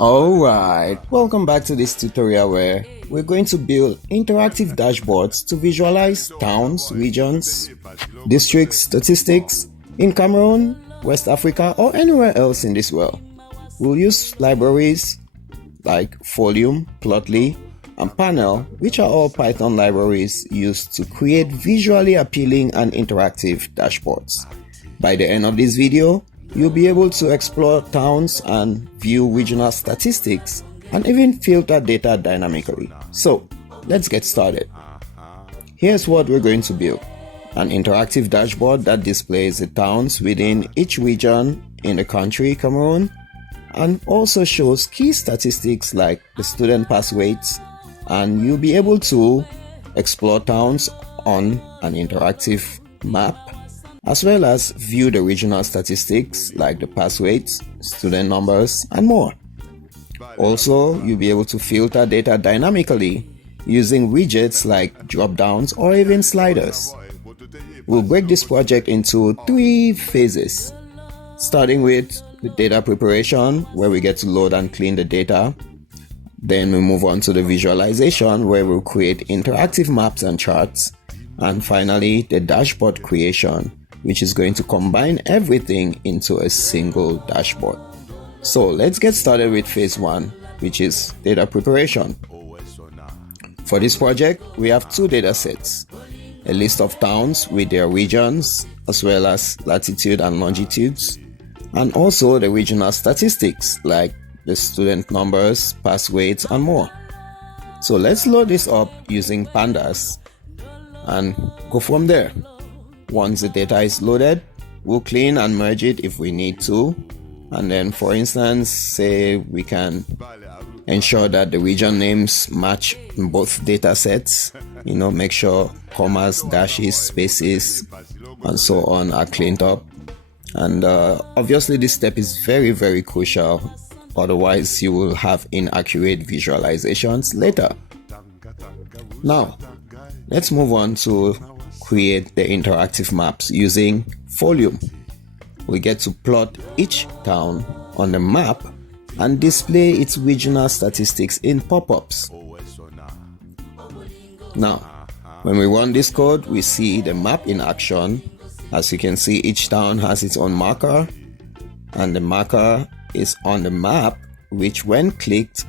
Alright, welcome back to this tutorial where we're going to build interactive dashboards to visualize towns, regions, districts, statistics in Cameroon, West Africa, or anywhere else in this world. We'll use libraries like Folium, Plotly, and Panel, which are all Python libraries used to create visually appealing and interactive dashboards. By the end of this video, you'll be able to explore towns and view regional statistics and even filter data dynamically. So, let's get started. Here's what we're going to build. An interactive dashboard that displays the towns within each region in the country, Cameroon, and also shows key statistics like the student pass rates, and you'll be able to explore towns on an interactive map, as well as view the regional statistics like the pass rates, student numbers, and more. Also, you'll be able to filter data dynamically using widgets like drop-downs or even sliders. We'll break this project into 3 phases, starting with the data preparation, where we get to load and clean the data. Then we move on to the visualization, where we'll create interactive maps and charts. And finally, the dashboard creation, which is going to combine everything into a single dashboard. So let's get started with phase 1, which is data preparation. For this project, we have 2 data sets: a list of towns with their regions, as well as latitude and longitudes, and also the regional statistics like the student numbers, pass rates, and more. So let's load this up using Pandas and go from there. Once the data is loaded, we'll clean and merge it if we need to. And then, for instance, say we can ensure that the region names match in both data sets. Make sure commas, dashes, spaces, and so on are cleaned up. And obviously this step is very, very crucial. Otherwise, you will have inaccurate visualizations later. Now, let's move on to create the interactive maps using Folium. We get to plot each town on the map and display its regional statistics in pop-ups. Now, when we run this code, we see the map in action. As you can see, each town has its own marker, and the marker is on the map, which when clicked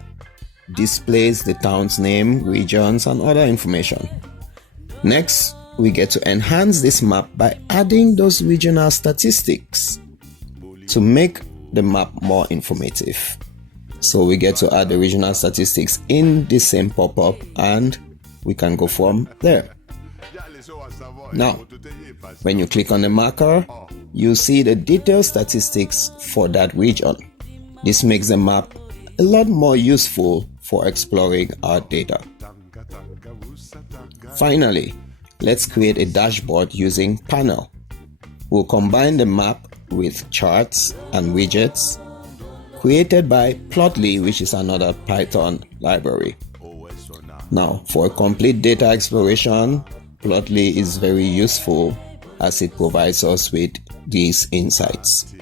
displays the town's name, regions, and other information. Next, we get to enhance this map by adding those regional statistics to make the map more informative. So we get to add the regional statistics in the same pop-up, and we can go from there. Now, when you click on the marker, you see the detailed statistics for that region. This makes the map a lot more useful for exploring our data. Finally, let's create a dashboard using Panel. We'll combine the map with charts and widgets created by Plotly, which is another Python library. Now, for a complete data exploration, Plotly is very useful as it provides us with these insights.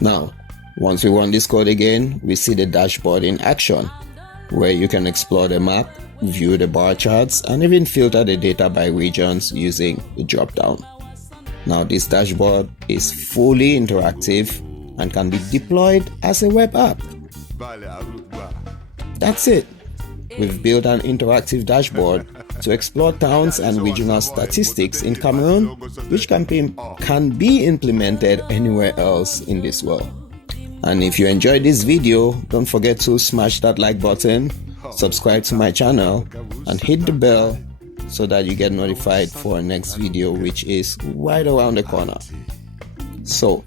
Now, once we run this code again, we see the dashboard in action, where you can explore the map, view the bar charts, and even filter the data by regions using the drop-down. Now, this dashboard is fully interactive and can be deployed as a web app. That's it. We've built an interactive dashboard to explore towns and regional statistics in Cameroon, which can be implemented anywhere else in this world. And if you enjoyed this video, don't forget to smash that like button, subscribe to my channel, and hit the bell so that you get notified for our next video, which is right around the corner. So,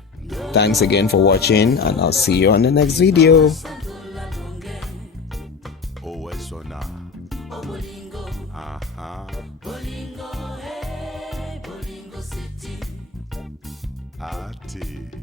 thanks again for watching, and I'll see you on the next video. Ati.